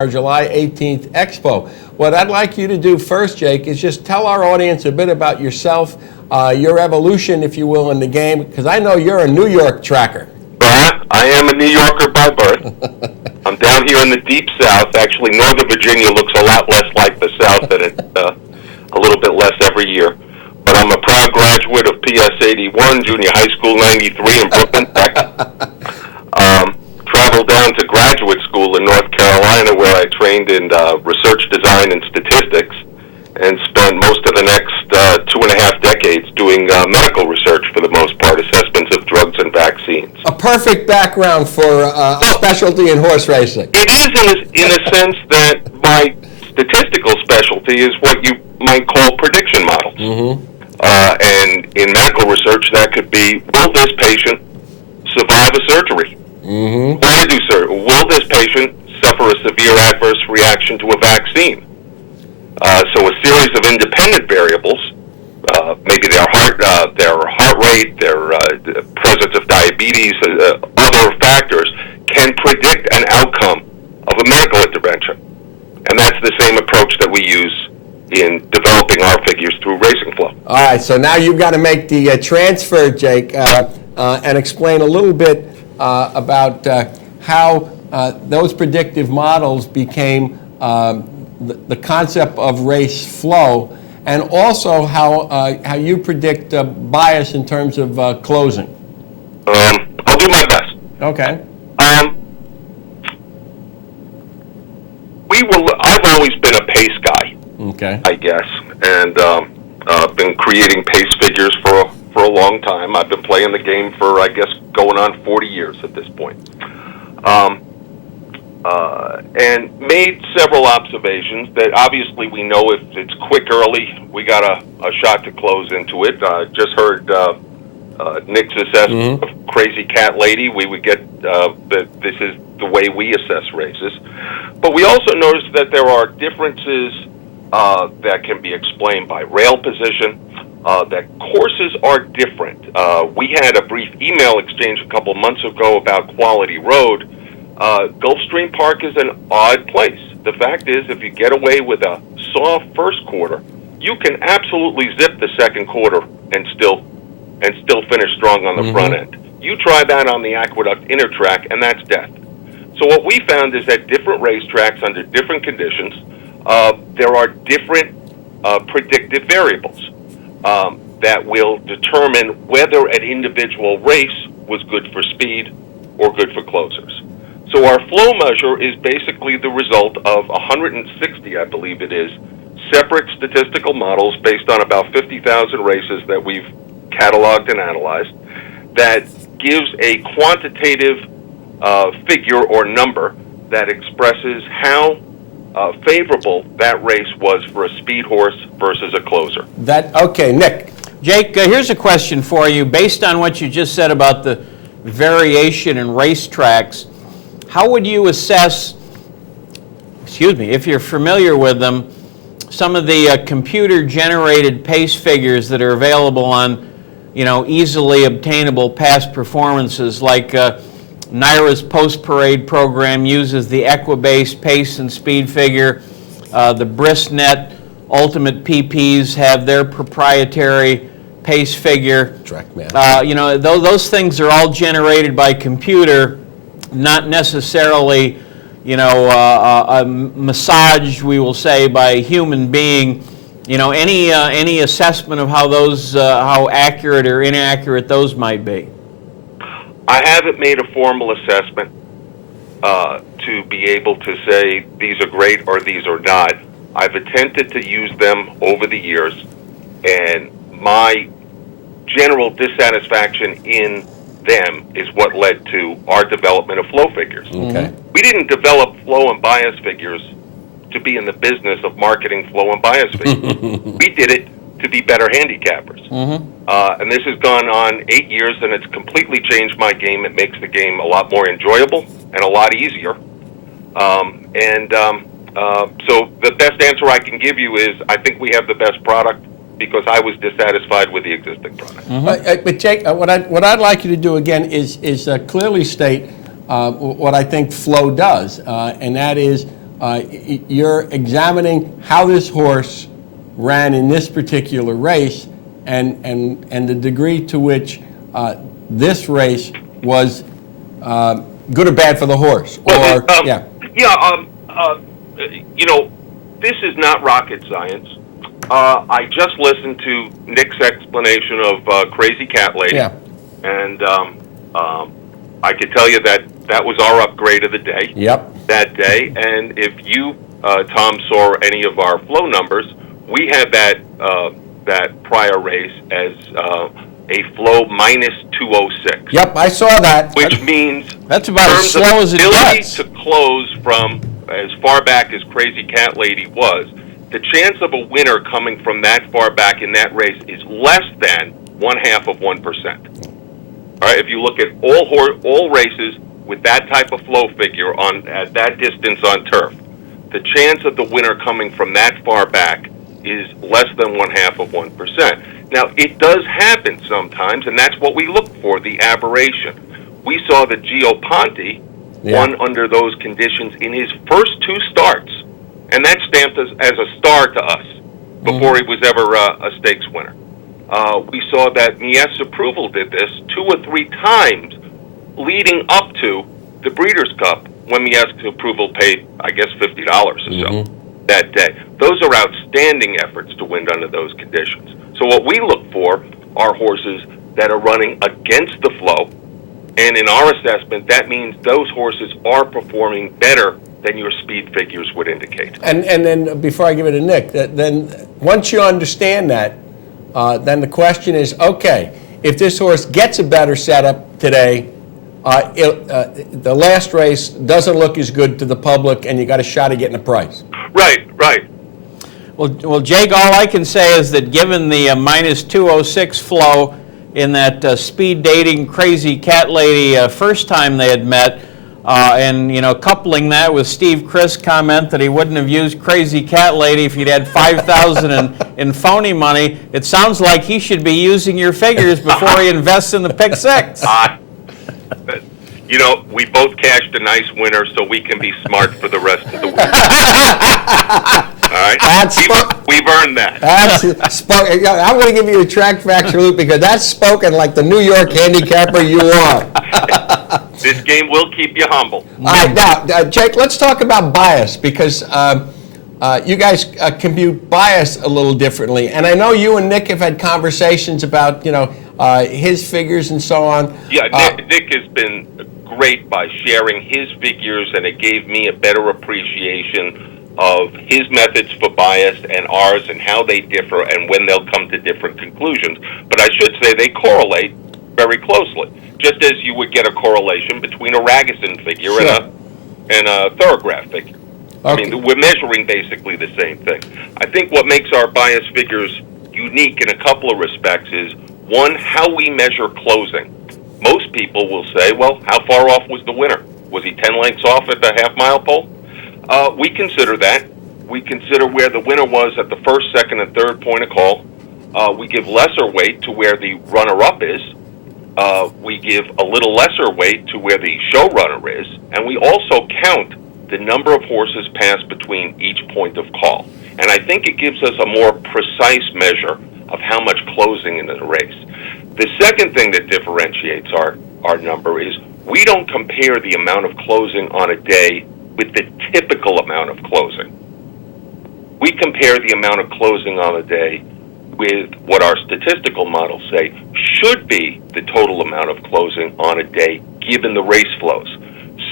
our July 18th Expo. What I'd like you to do first, Jake, is just tell our audience a bit about yourself, your evolution, if you will, in the game, because I know you're a New York tracker. I am a New Yorker by birth. I'm down here in the deep South. Actually, Northern Virginia looks a lot less like the South, and it's a little bit less every year. But I'm a proud graduate of PS 81, Junior High School 93 in Brooklyn, traveled down to graduate school in North Carolina, where I trained in research design and statistics, and spent most of the next 2.5 decades doing medical research for the most part, assessments of drugs and vaccines. A perfect background for a specialty in horse racing. It is in a sense that my statistical specialty is what you might call prediction models. Mm-hmm. And in medical research, that could be, will this patient survive a surgery? Mm-hmm. Will this patient suffer a severe adverse reaction to a vaccine? So a series of independent variables, maybe their heart rate, their presence of diabetes, other factors, can predict an outcome of a medical intervention. And that's the same approach that we use in developing our figures through Racing Flow. All right, so now you've got to make the transfer, Jake, and explain a little bit about how those predictive models became the concept of race flow, and also how you predict bias in terms of closing. I'll do my best. Okay. I've always been a pace guy. Okay. I guess, and been creating pace figures for a long time. I've been playing the game for, I guess, going on 40 years at this point. And made several observations that obviously we know if it's quick early, we got a shot to close into it. Just heard Nick's assessment of Crazy Cat Lady. We would get that this is the way we assess races. But we also noticed that there are differences that can be explained by rail position, that courses are different. We had a brief email exchange a couple months ago about Quality Road. Gulfstream Park is an odd place. The fact is, if you get away with a soft first quarter, you can absolutely zip the second quarter and still finish strong on the front end. You try that on the Aqueduct inner track, and that's death. So what we found is that different racetracks under different conditions, there are different predictive variables that will determine whether an individual race was good for speed or good for closers. So our flow measure is basically the result of 160, I believe it is, separate statistical models based on about 50,000 races that we've cataloged and analyzed that gives a quantitative figure or number that expresses how favorable that race was for a speed horse versus a closer. Okay, Nick. Jake, here's a question for you. Based on what you just said about the variation in racetracks, how would you assess, if you're familiar with them, some of the computer-generated pace figures that are available on, easily obtainable past performances, like NYRA's post-parade program uses the Equibase pace and speed figure. The BristNet Ultimate PPs have their proprietary pace figure. TrackMan. Those things are all generated by computer, not necessarily, massaged, we will say, by a human being. Any assessment of how those, how accurate or inaccurate those might be? I haven't made a formal assessment to be able to say these are great or these are not. I've attempted to use them over the years, and my general dissatisfaction in them is what led to our development of flow figures. Okay. We didn't develop flow and bias figures to be in the business of marketing flow and bias figures. We did it to be better handicappers. And this has gone on 8 years, and it's completely changed my game. It makes the game a lot more enjoyable and a lot easier. So the best answer I can give you is I think we have the best product because I was dissatisfied with the existing product. But Jake, what I'd like you to do again is clearly state what I think flow does, and that is you're examining how this horse ran in this particular race and the degree to which this race was good or bad for the horse. Or, Yeah, you know, this is not rocket science. I just listened to Nick's explanation of Crazy Cat Lady. Yeah. And I could tell you that that was our upgrade of the day. Yep. That day. And if you, Tom, saw any of our flow numbers, we had that prior race as a flow minus 206. Yep, I saw that. Which means That's about as in terms slow of as it ability gets. to close from as far back as Crazy Cat Lady was, the chance of a winner coming from that far back in that race is less than 0.5%. All right, if you look at all races with that type of flow figure at that distance on turf, the chance of the winner coming from that far back is less than 0.5%. Now, it does happen sometimes, and that's what we look for, the aberration. We saw that Gio Ponte won under those conditions in his first 2 starts, and that stamped as a star to us before he was ever a stakes winner. We saw that Mies Approval did this 2 or 3 times leading up to the Breeders' Cup when Mies Approval paid, I guess, $50 or so that day. Those are outstanding efforts to win under those conditions. So what we look for are horses that are running against the flow, and in our assessment, that means those horses are performing better than your speed figures would indicate. And then, before I give it to Nick, then once you understand that, then the question is, okay, if this horse gets a better setup today, the last race doesn't look as good to the public, and you got a shot at getting a price. Right. Well, Jake, all I can say is that given the minus 206 flow in that speed dating Crazy Cat Lady first time they had met, and coupling that with Steve Chris' comment that he wouldn't have used Crazy Cat Lady if he'd had $5,000 in phony money, it sounds like he should be using your figures before he invests in the pick 6. We both cashed a nice winner, so we can be smart for the rest of the week. All right? We've earned that. I'm going to give you a track factor, Luke, because that's spoken like the New York handicapper you are. This game will keep you humble. All right, now, Jake, let's talk about bias, because you guys compute bias a little differently. And I know you and Nick have had conversations about, his figures and so on. Yeah, Nick has been great by sharing his figures, and it gave me a better appreciation of his methods for bias and ours and how they differ and when they'll come to different conclusions. But I should say they correlate very closely, just as you would get a correlation between a Ragusan figure and a Thoroughgraph figure. Okay. I mean, we're measuring basically the same thing. I think what makes our bias figures unique in a couple of respects is, one, how we measure closing. Most people will say, well, how far off was the winner? Was he 10 lengths off at the half-mile pole? We consider that. We consider where the winner was at the first, second, and third point of call. We give lesser weight to where the runner-up is. We give a little lesser weight to where the showrunner is. And we also count the number of horses passed between each point of call. And I think it gives us a more precise measure of how much closing in the race. The second thing that differentiates our number is we don't compare the amount of closing on a day with the typical amount of closing. We compare the amount of closing on a day with what our statistical models say should be the total amount of closing on a day given the race flows.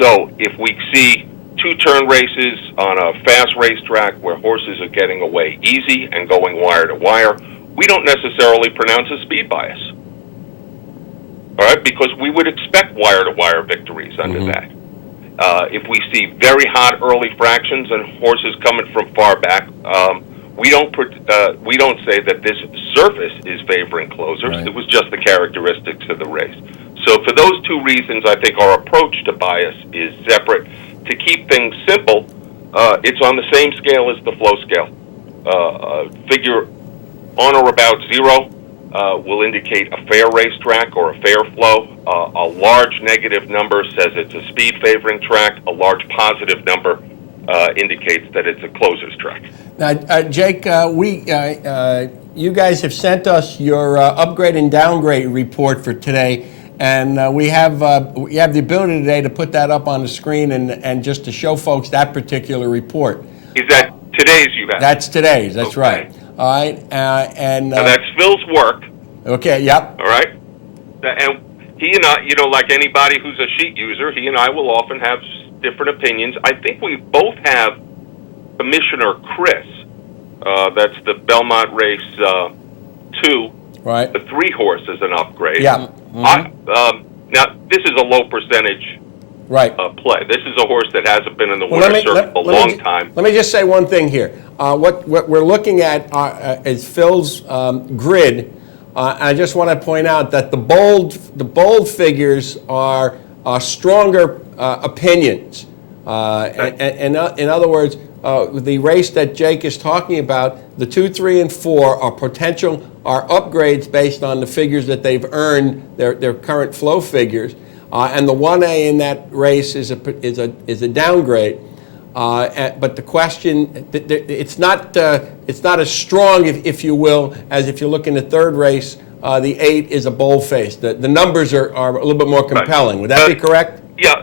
So if we see 2-turn races on a fast racetrack where horses are getting away easy and going wire to wire, we don't necessarily pronounce a speed bias. All right, because we would expect wire-to-wire victories under that. If we see very hot early fractions and horses coming from far back, we don't say that this surface is favoring closers. Right. It was just the characteristics of the race. So for those 2 reasons, I think our approach to bias is separate. To keep things simple, it's on the same scale as the flow scale. Figure on or about 0 will indicate a fair racetrack or a fair flow. A large negative number says it's a speed favoring track. A large positive number indicates that it's a closer's track. Now, Jake, you guys have sent us your upgrade and downgrade report for today, and we have the ability today to put that up on the screen and just to show folks that particular report. Is that today's you have? That's today's. That's Okay. right. All right, and Now that's Phil's work. okay. Yep. All right, and he and I, like anybody who's a sheet user, he and I will often have different opinions. I think we both have Commissioner Chris. That's the Belmont Race 2. Right. The 3-horse is an upgrade. Yeah. Now, this is a low percentage Right. play. This is a horse that hasn't been in the Well, winner's circuit a long time. Let me just say one thing here. What we're looking at is Phil's grid. I just want to point out that the bold figures are stronger opinions. In other words, the race that Jake is talking about, the 2, 3, and 4 are upgrades based on the figures that they've earned, their current flow figures, and the 1A in that race is a downgrade. But the question, it's not as strong, if you will, as if you look in the third race. The 8 is a bold-faced. The numbers are a little bit more compelling. Would that be correct? Yeah.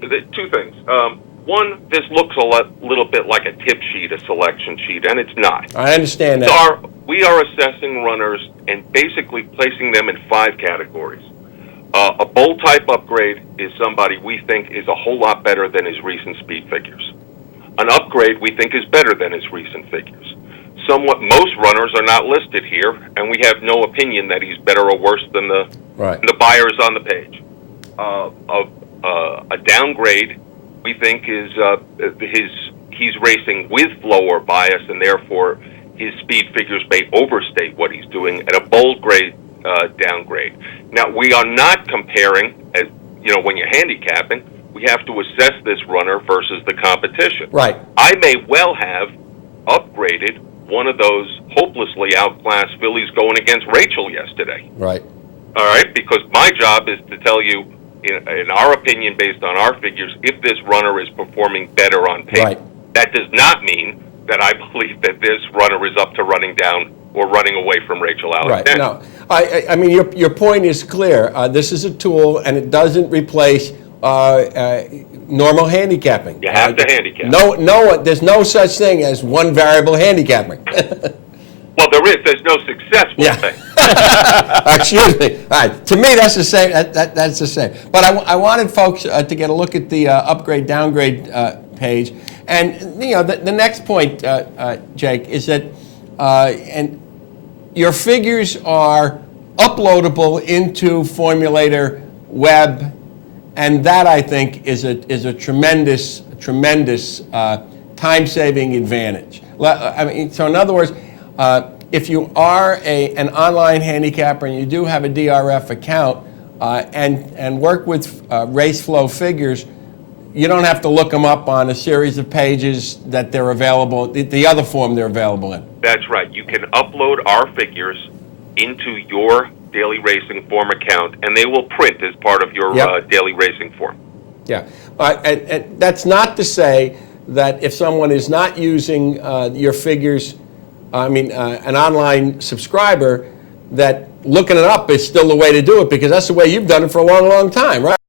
The two things. One, this looks a little bit like a tip sheet, a selection sheet, and it's not. I understand that. We are assessing runners and basically placing them in 5 categories. A bold type upgrade is somebody we think is a whole lot better than his recent speed figures. An upgrade we think is better than his recent figures. Most runners are not listed here, and we have no opinion that he's better or worse than the buyers on the page. A downgrade we think is he's racing with flow or bias, and therefore his speed figures may overstate what he's doing. And a bold grade downgrade. Now, we are not comparing, as when you're handicapping, we have to assess this runner versus the competition. Right. I may well have upgraded one of those hopelessly outclassed fillies going against Rachel yesterday. Right. All right, because my job is to tell you, in our opinion, based on our figures, if this runner is performing better on paper. Right. That does not mean that I believe that this runner is up to running down or running away from Rachel Alexander. Right. No, I mean your point is clear. This is a tool, and it doesn't replace normal handicapping. You have to handicap. There's no such thing as one variable handicapping. Well, there is. There's no successful thing. Excuse me. All right. To me, that's the same. That's the same. But I wanted folks to get a look at the upgrade downgrade page, and the next point, Jake, is that and your figures are uploadable into Formulator Web, and that I think is a tremendous time-saving advantage. I mean, so in other words, if you are an online handicapper and you do have a DRF account and work with race flow figures, you don't have to look them up on a series of pages that they're available, the other form they're available in. That's right. You can upload our figures into your Daily Racing Form account, and they will print as part of your Daily Racing Form. Yeah. And that's not to say that if someone is not using your figures, an online subscriber, that looking it up is still the way to do it, because that's the way you've done it for a long, long time, right?